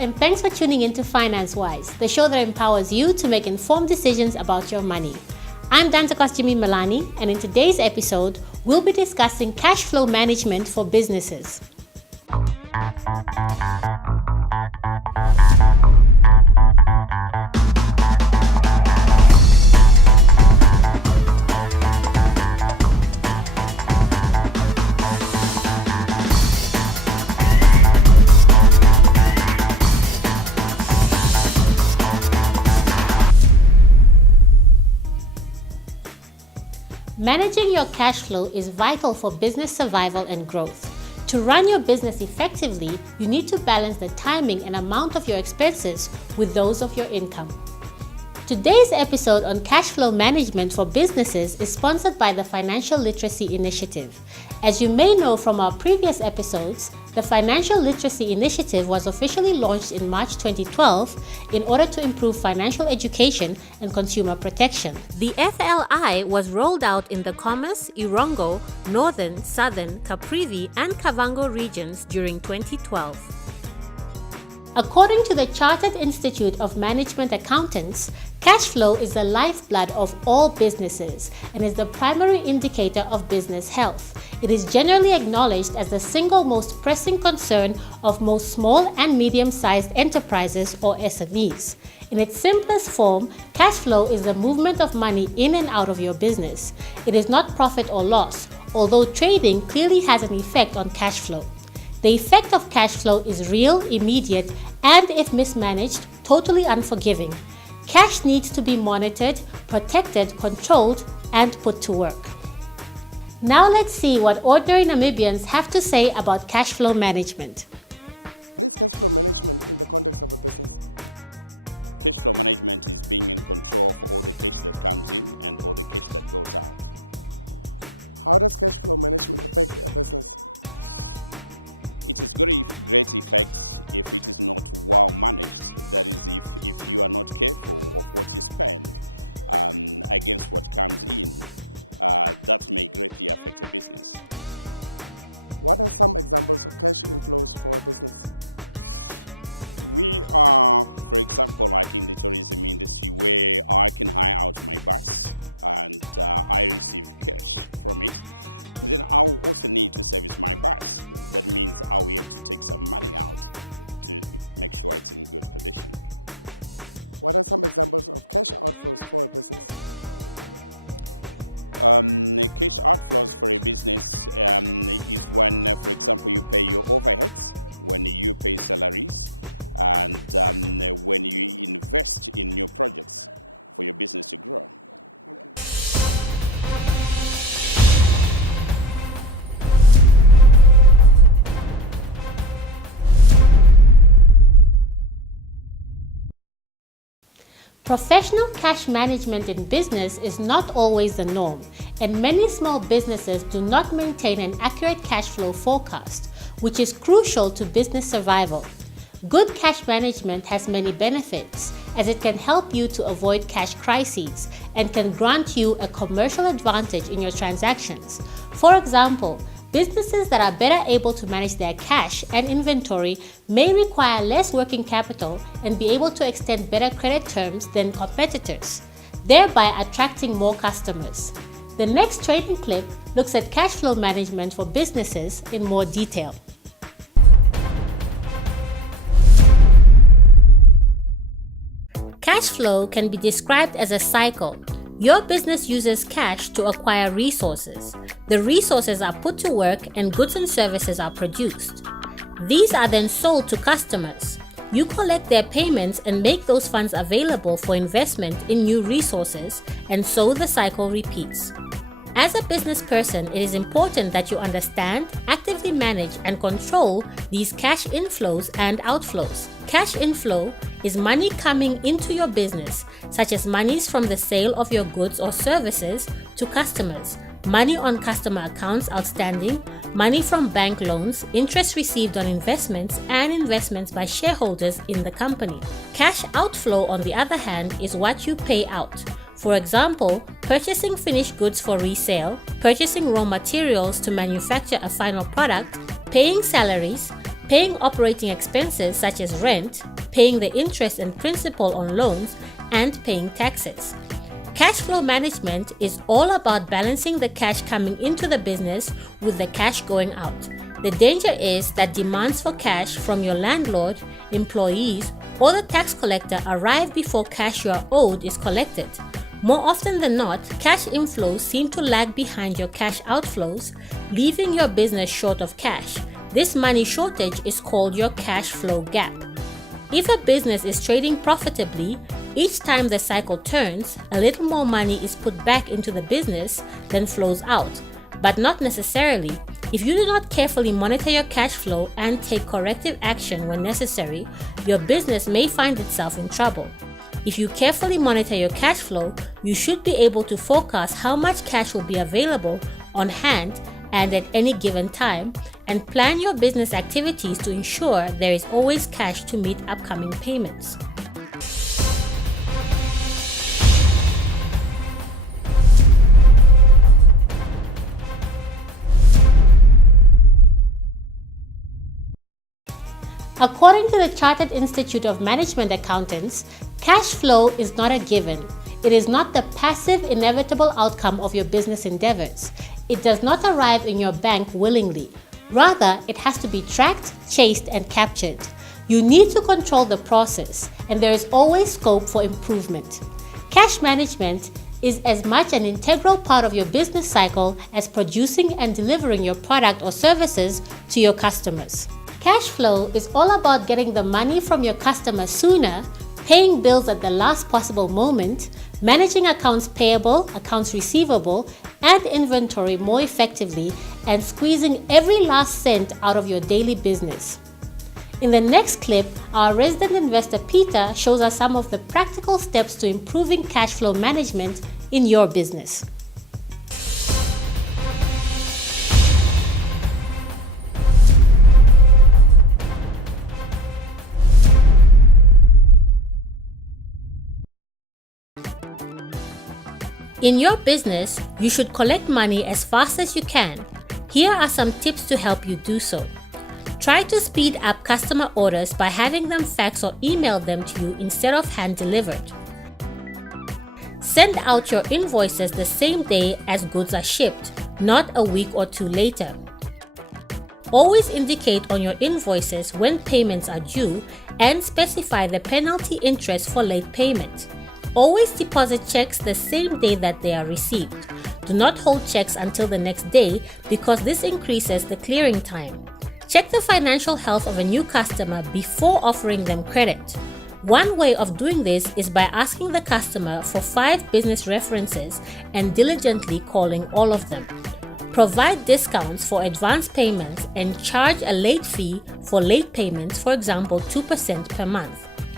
and thanks for tuning in to Financewize, the show that empowers you to make informed decisions about your money. I'm Danta Kostimi Malani, and in today's episode, we'll be discussing cash flow management for businesses. Managing your cash flow is vital for business survival and growth. To run your business effectively, you need to balance the timing and amount of your expenses with those of your income. Today's episode on cash flow management for businesses is sponsored by the Financial Literacy Initiative. As you may know from our previous episodes, the Financial Literacy Initiative was officially launched in March 2012 in order to improve financial education and consumer protection. The FLI was rolled out in the Commerce, Irongo, Northern, Southern, Caprivi, and Kavango regions during 2012. According to the Chartered Institute of Management Accountants, cash flow is the lifeblood of all businesses and is the primary indicator of business health. It is generally acknowledged as the single most pressing concern of most small and medium-sized enterprises or SMEs. In its simplest form, cash flow is the movement of money in and out of your business. It is not profit or loss, although trading clearly has an effect on cash flow. The effect of cash flow is real, immediate, and if mismanaged, totally unforgiving. Cash needs to be monitored, protected, controlled, and put to work. Now let's see what ordinary Namibians have to say about cash flow management. What is cash flow management in the context of a business? Cash flow management is being in control for all the cash that comes in and all the cash that goes out. How does cash flow management affect a business? It has got a great effect if it is not well managed. That is, if you are not careful of what you spend against what comes in, that may greatly affect a business. What are some examples of cash inflows for a business? We are, for example, like in the tourism industry, where I can hire out my bus and I receive cash from it. Then I will also need to service my bus. That means I will have to take some money out to make sure it's in good condition. What are some examples of cash outflows for a business? Cash outflows for a business is when, for example, you pay your overheads, when you pay salaries, and when you invest in new projects for your business to grow. Professional cash management in business is not always the norm, and many small businesses do not maintain an accurate cash flow forecast, which is crucial to business survival. Good cash management has many benefits, as it can help you to avoid cash crises and can grant you a commercial advantage in your transactions. For example, businesses that are better able to manage their cash and inventory may require less working capital and be able to extend better credit terms than competitors, thereby attracting more customers. The next trading clip looks at cash flow management for businesses in more detail. Cash flow can be described as a cycle. Your business uses cash to acquire resources. The resources are put to work and goods and services are produced. These are then sold to customers. You collect their payments and make those funds available for investment in new resources, and so the cycle repeats. As a business person, it is important that you understand, actively manage, and control these cash inflows and outflows. Cash inflow is money coming into your business, such as monies from the sale of your goods or services to customers, money on customer accounts outstanding, money from bank loans, interest received on investments, and investments by shareholders in the company. Cash outflow, on the other hand, is what you pay out. For example, purchasing finished goods for resale, purchasing raw materials to manufacture a final product, paying salaries, paying operating expenses such as rent, paying the interest and principal on loans, and paying taxes. Cash flow management is all about balancing the cash coming into the business with the cash going out. The danger is that demands for cash from your landlord, employees, or the tax collector arrive before cash you are owed is collected. More often than not, cash inflows seem to lag behind your cash outflows, leaving your business short of cash. This money shortage is called your cash flow gap. If a business is trading profitably, each time the cycle turns, a little more money is put back into the business than flows out, but not necessarily. If you do not carefully monitor your cash flow and take corrective action when necessary, your business may find itself in trouble. If you carefully monitor your cash flow, you should be able to forecast how much cash will be available on hand and at any given time, and plan your business activities to ensure there is always cash to meet upcoming payments. According to the Chartered Institute of Management Accountants, cash flow is not a given. It is not the passive, inevitable outcome of your business endeavors. It does not arrive in your bank willingly. Rather, it has to be tracked, chased, and captured. You need to control the process, and there is always scope for improvement. Cash management is as much an integral part of your business cycle as producing and delivering your product or services to your customers. Cash flow is all about getting the money from your customers sooner, paying bills at the last possible moment, managing accounts payable, accounts receivable, and inventory more effectively, and squeezing every last cent out of your daily business. In the next clip, our resident investor Peter shows us some of the practical steps to improving cash flow management in your business. In your business, you should collect money as fast as you can. Here are some tips to help you do so. Try to speed up customer orders by having them fax or email them to you instead of hand-delivered. Send out your invoices the same day as goods are shipped, not a week or two later. Always indicate on your invoices when payments are due and specify the penalty interest for late payment. Always deposit checks the same day that they are received. Do not hold checks until the next day because this increases the clearing time. Check the financial health of a new customer before offering them credit. One way of doing this is by asking the customer for 5 business references and diligently calling all of them. Provide discounts for advance payments and charge a late fee for late payments, for example 2% per month.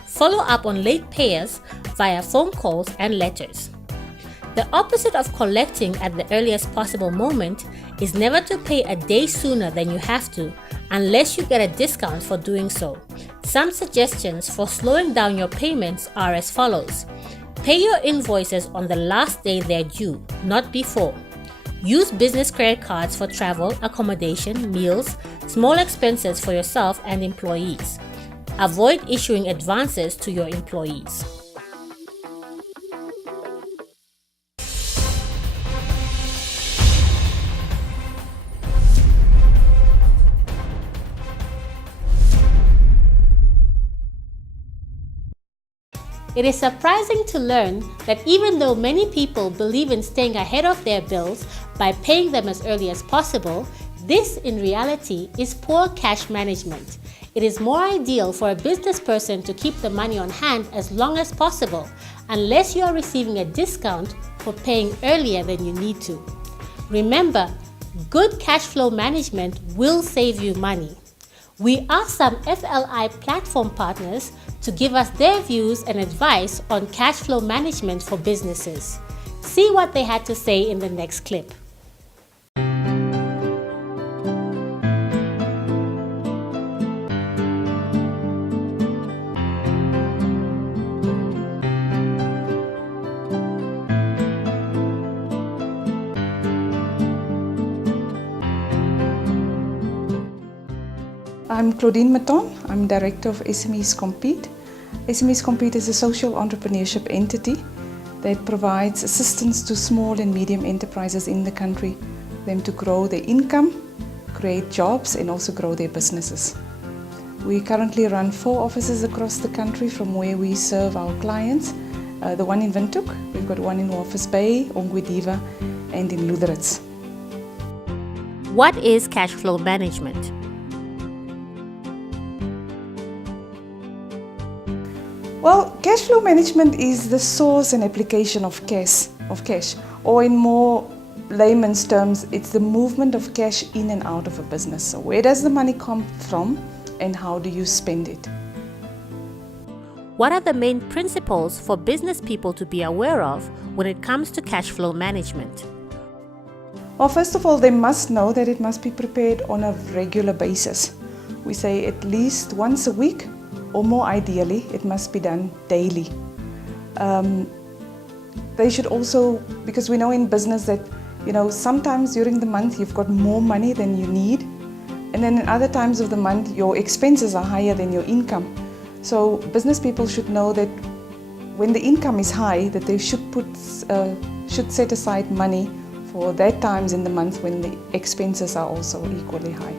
Follow up on late payers via phone calls and letters. The opposite of collecting at the earliest possible moment is never to pay a day sooner than you have to, unless you get a discount for doing so. Some suggestions for slowing down your payments are as follows. Pay your invoices on the last day they're due, not before. Use business credit cards for travel, accommodation, meals, small expenses for yourself and employees. Avoid issuing advances to your employees. It is surprising to learn that even though many people believe in staying ahead of their bills by paying them as early as possible, this in reality is poor cash management. It is more ideal for a business person to keep the money on hand as long as possible, unless you are receiving a discount for paying earlier than you need to. Remember, good cash flow management will save you money. We asked some FLI platform partners to give us their views and advice on cash flow management for businesses. See what they had to say in the next clip. I'm Claudine Maton. I'm Director of SMEs Compete. SMEs Compete is a social entrepreneurship entity that provides assistance to small and medium enterprises in the country, for them to grow their income, create jobs and also grow their businesses. We currently run 4 offices across the country from where we serve our clients. The one in Windhoek, we've got one in Walvis Bay, Ongwediva and in Lutherits. What is cash flow management? Well, cash flow management is the source and application of cash, or in more layman's terms, it's the movement of cash in and out of a business. So where does the money come from and how do you spend it? What are the main principles for business people to be aware of when it comes to cash flow management? Well, first of all, they must know that it must be prepared on a regular basis. We say at least once a week, or more ideally, it must be done daily. They should also, because we know in business that, sometimes during the month you've got more money than you need, and then in other times of the month your expenses are higher than your income. So business people should know that when the income is high, that they should set aside money for that times in the month when the expenses are also equally high.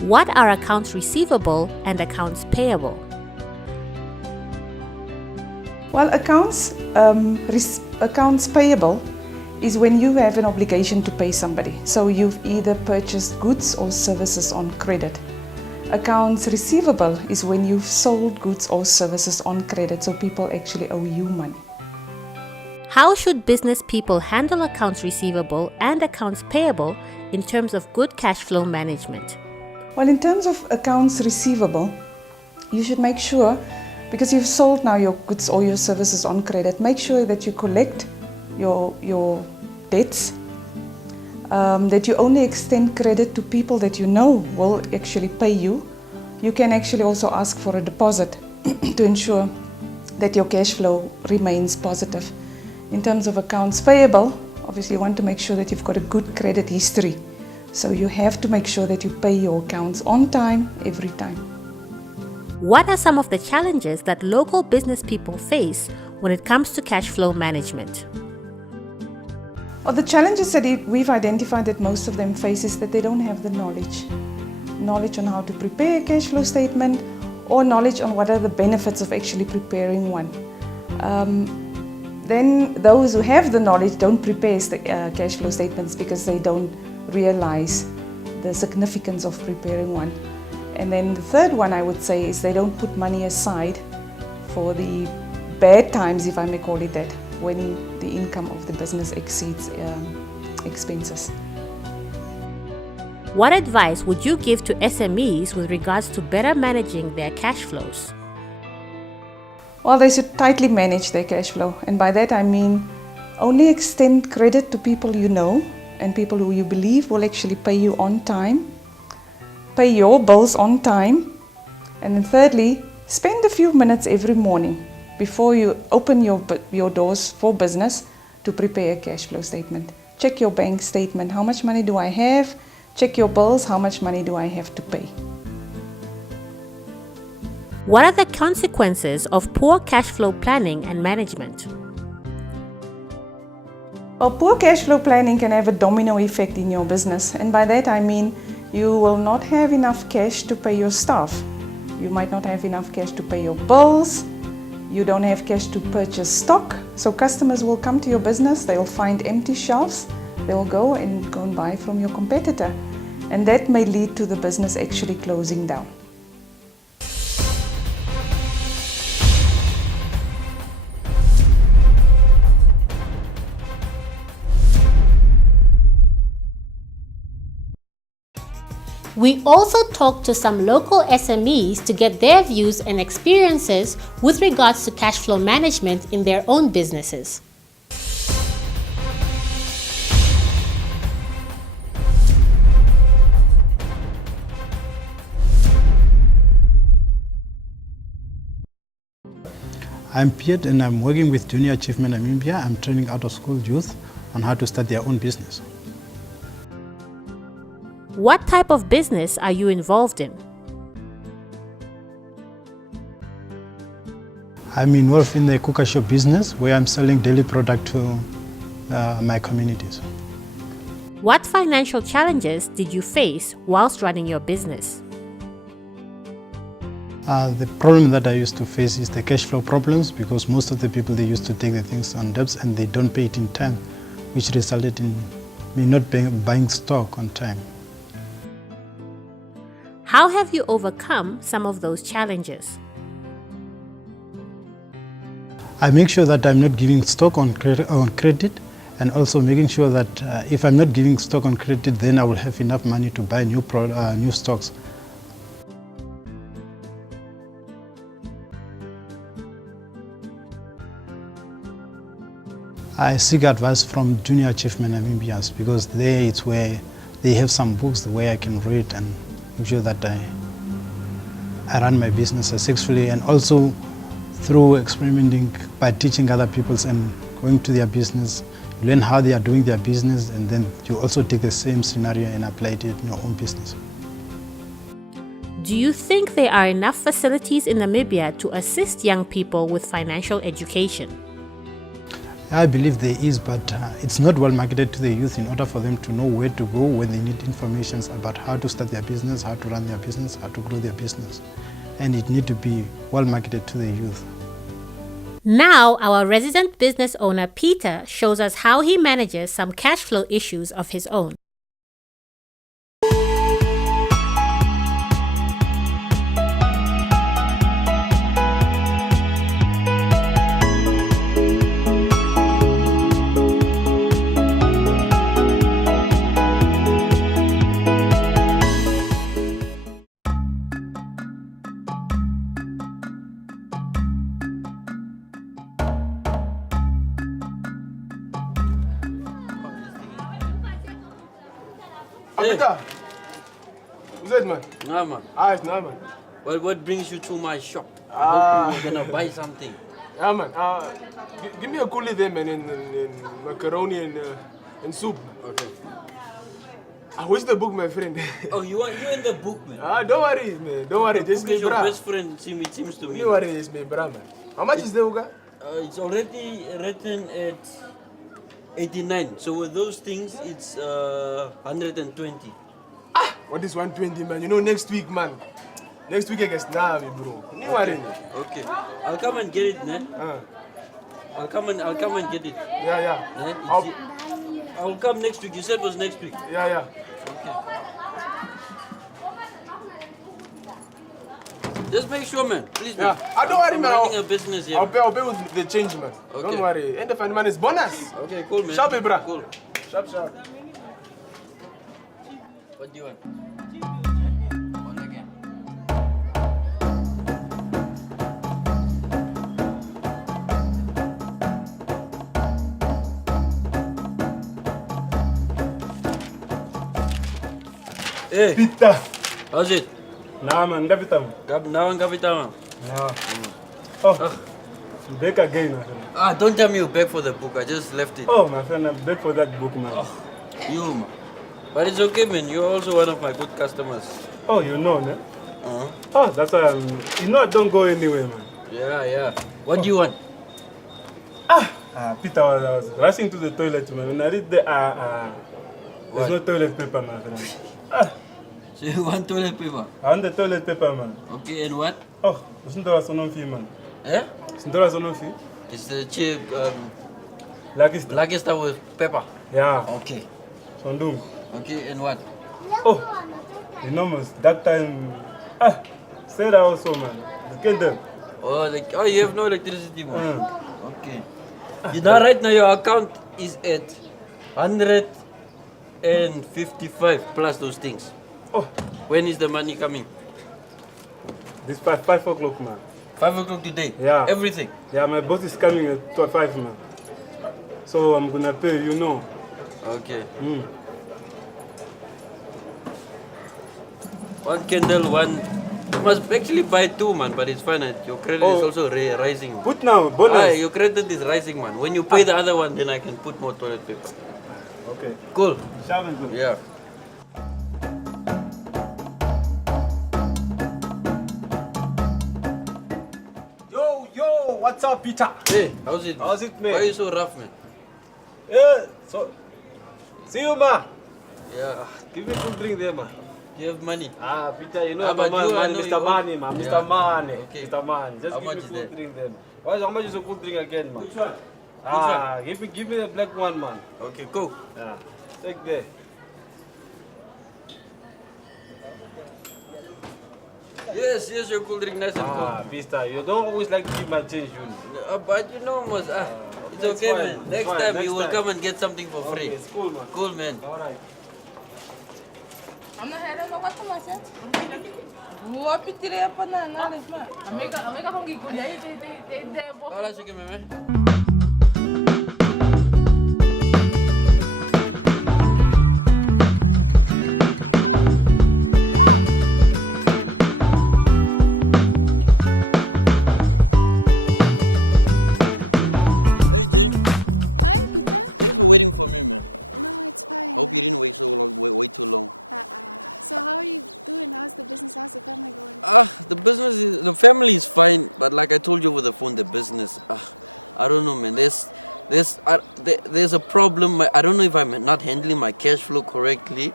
What are accounts receivable and accounts payable? Well, accounts payable is when you have an obligation to pay somebody. So you've either purchased goods or services on credit. Accounts receivable is when you've sold goods or services on credit, so people actually owe you money. How should business people handle accounts receivable and accounts payable in terms of good cash flow management? Well, in terms of accounts receivable, you should make sure, because you've sold now your goods or your services on credit, make sure that you collect your debts, that you only extend credit to people that you know will actually pay you. You can actually also ask for a deposit to ensure that your cash flow remains positive. In terms of accounts payable, obviously you want to make sure that you've got a good credit history. So you have to make sure that you pay your accounts on time, every time. What are some of the challenges that local business people face when it comes to cash flow management? Well, the challenges that we've identified that most of them face is that they don't have the knowledge on how to prepare a cash flow statement, or knowledge on what are the benefits of actually preparing one. Then those who have the knowledge don't prepare cash flow statements because they don't realize the significance of preparing one. And then the third one I would say is they don't put money aside for the bad times, if I may call it that, when the income of the business exceeds expenses. What advice would you give to SMEs with regards to better managing their cash flows? Well, they should tightly manage their cash flow, and by that I mean only extend credit to people you know and people who you believe will actually pay you on time, pay your bills on time, and then thirdly, spend a few minutes every morning before you open your doors for business to prepare a cash flow statement. Check your bank statement, how much money do I have? Check your bills, how much money do I have to pay? What are the consequences of poor cash flow planning and management? Well, poor cash flow planning can have a domino effect in your business, and by that I mean you will not have enough cash to pay your staff. You might not have enough cash to pay your bills. You don't have cash to purchase stock, so customers will come to your business, they'll find empty shelves, they'll go and buy from your competitor, and that may lead to the business actually closing down. We also talked to some local SMEs to get their views and experiences with regards to cash flow management in their own businesses. I'm Piet and I'm working with Junior Achievement Namibia. I'm training out of school youth on how to start their own business. What type of business are you involved in? I'm involved in the cooker shop business where I'm selling daily product to my communities. What financial challenges did you face whilst running your business? The problem that I used to face is the cash flow problems, because most of the people, they used to take the things on debts and they don't pay it in time, which resulted in me not buying stock on time. How have you overcome some of those challenges? I make sure that I'm not giving stock on credit, and also making sure that if I'm not giving stock on credit, then I will have enough money to buy new stocks. I seek advice from junior achievement Namibians, because there it's where they have some books where I can read and make sure that I run my business successfully, and also through experimenting by teaching other people and going to their business, learn how they are doing their business, and then you also take the same scenario and apply it in your own business. Do you think there are enough facilities in Namibia to assist young people with financial education? I believe there is, but it's not well marketed to the youth in order for them to know where to go when they need information about how to start their business, how to run their business, how to grow their business. And it needs to be well marketed to the youth. Now, our resident business owner, Peter, shows us how he manages some cash flow issues of his own. Peter, who's it, man? Nah, man. It's not, man. Well, what brings you to my shop? I hope you're gonna buy something. Yeah, man. Give me a coolie there, man, in macaroni and soup. Okay. Where's the book, my friend? Oh, you in the book, man? Don't worry, man. Don't worry. Just Book me, is your bra. best friend, it seems to me. Don't worry, just me, bra, man. How much is the Uga? It's already written at 89. So with those things, it's 120. What is 120, man? You know, next week, man. Next week I get snappy, bro. Don't worry. Okay. I'll come and get it, man. I'll come and get it. Yeah. I'll come next week. You said it was next week. Yeah. Okay. Just make sure, man. Please, man. Yeah. Don't worry, man. I'm running a business here. I'll pay with the change, man. Okay. Don't worry. End of the man is bonus. Okay, cool, man. Sharp, bro. Cool. Sharp. What do you want? One again. Hey, Peter. how's it? Nah, man. Gapitam. Now I'm Kapitama. Nah. Oh. Back again, my friend. Don't tell me you're back for the book. I just left it. Oh, my friend, I'm back for that book, man. You, man. But it's okay, man. You're also one of my good customers. Oh, you know, man. Uh-huh. Oh, that's why I don't go anywhere, man. Yeah. What do you want? Peter, I was rushing to the toilet, man. When I read there's no toilet paper, my friend. So you want toilet paper? I want the toilet paper, man. Okay, and what? Oh, isn't there a fee, man? Eh? Isn't there a fee? It's the cheap Lucky stuff with pepper. Yeah. Okay. Sondum. Okay, and what? Oh, enormous. That time, said I also, man. Get them. Oh, you have no electricity, man. Okay. Right now your account is at 155 plus those things. Oh, When is the money coming? this 5 o'clock, man. 5 o'clock today? Yeah. Everything? Yeah, my boss is coming at 5, man. So I'm gonna pay, you know. Okay. One candle, one. You must actually buy two, man, but it's fine. Your credit is also rising. Put now, bonus. Your credit is rising, man. When you pay the other one, then I can put more toilet paper. Okay. Cool. Shaman, Yeah. Yo, What's up, Peter? Hey, how's it? How's it, man? Why are you so rough, man? Yeah, so see you, ma. Yeah. Give me a cool drink there, ma. You have money. Peter, you know, but man, you, I know Mr. you Money, man, Yeah. Mr. Money, Okay. Mr. Money. Just How give much me is cool that? drink there, man. How much is a cool drink again, man? Which one? Give me the black one, man. Okay, go. Yeah, take there. Yes, your cool drink, nice and cold. Peter, you don't always like to give my change, you know. But you know, Mos, it's It's okay, fine, man. it's Next fine, time next you will time. come and get something for free. Okay, it's cool, man. Cool, man. All right. I'm not heading over to my set. What pity they upon that? Amiga kung gikunya ite Hola, sige, meme. Hey, Jane. Hi, Peter. Thanks for waiting for me, man. No, it's fine. Hope you didn't wait so long. Wait too long. So how are you doing? How's the business? How's the family going? The family is fine, but like I told you over the phone, the business, I don't know, man. There's a problem. I don't know if I'm not handling my cash flow correctly,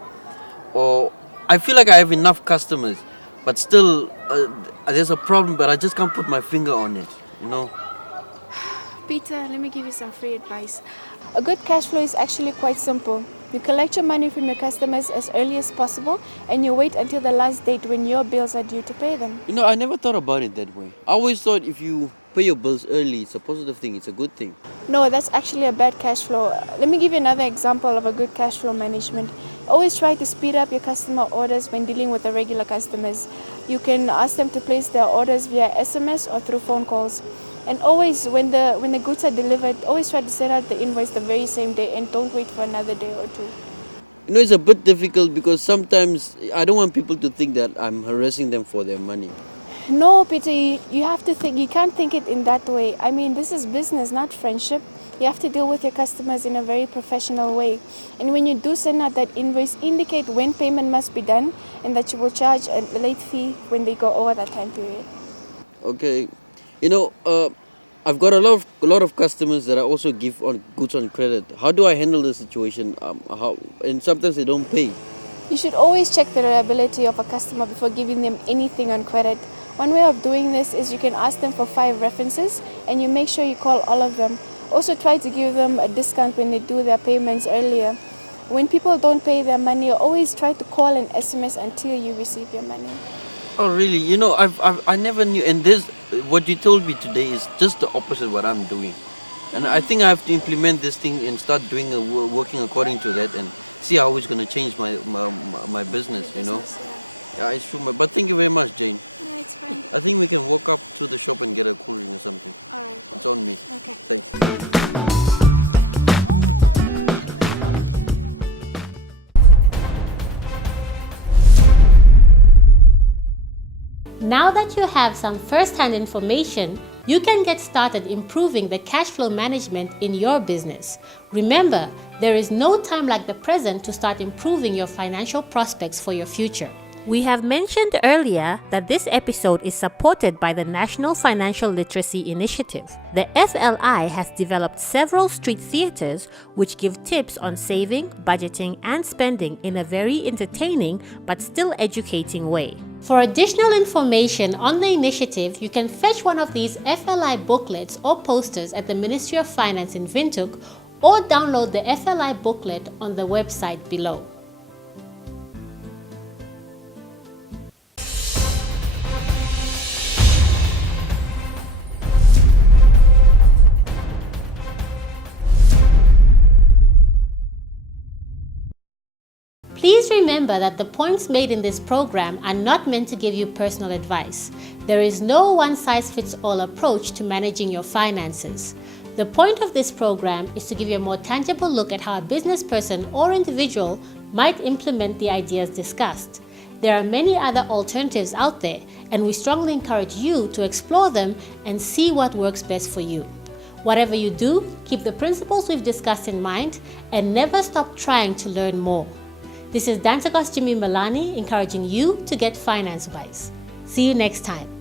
or I feel like I have enough customers, but still, there's a problem. But I just can't put my finger on it, you know. Peter, let me give you some free advice. A good cash flow is actually quite simple. You collect your money from your customers as early as possible, and you wait until the last date when your bills are due to pay them. You know, I never thought about it that way. I always thought if you pay your bills early, it's a positive thing. It's a good thing. No, that's actually a bad cash flow. Let me give you another example of a good cash flow management. Always try to speed up your customer orders when dealing with the regular customers. You can ask them to place their orders via SMS or through phone calls. And always, when the goods are delivered, always try to send out the invoice the very same day and don't wait for another day or two. You know, it's a bit difficult because sometimes I don't want people to think that I'm harassing them for their money. No, Peter, you have to think, you can't think it in that way. I mean, this is business, not friendship. You have to deal with your customers in a very professional way. And when you do send out that invoice, indicate when payment must be done and that you will charge a late fee when they go over that time period. Okay. You know, I've got a lot of customers that I also give on goods on credit. How do I handle the situation? And sometimes they don't pay. You should always check the reliability of a customer before giving them anything on credit. One way of doing this is you can ask them for 5 references and you make sure you call all of them. Also try to give them a discount when they do their payments earlier. When people don't pay their money, always try to call and SMS until you receive your money. Oh, really? You know, I never knew. And what you told me today is just the opposite of what I'm doing. And I think I have to implement this thing and start working according to that and see how it's going to change my business, you know. Yeah, it's true. But thank you very much, Jane. No, it's fine. I think we can walk up to the shop and get a cool drink or something. All right. It's on me. Okay. Thanks. Now that you have some first-hand information, you can get started improving the cash flow management in your business. Remember, there is no time like the present to start improving your financial prospects for your future. We have mentioned earlier that this episode is supported by the National Financial Literacy Initiative. The FLI has developed several street theaters which give tips on saving, budgeting, and spending in a very entertaining but still educating way. For additional information on the initiative, you can fetch one of these FLI booklets or posters at the Ministry of Finance in Windhoek or download the FLI booklet on the website below. Please remember that the points made in this program are not meant to give you personal advice. There is no one-size-fits-all approach to managing your finances. The point of this program is to give you a more tangible look at how a business person or individual might implement the ideas discussed. There are many other alternatives out there, and we strongly encourage you to explore them and see what works best for you. Whatever you do, keep the principles we've discussed in mind and never stop trying to learn more. This is Dansagos Jimmy Malani encouraging you to get finance wise. See you next time.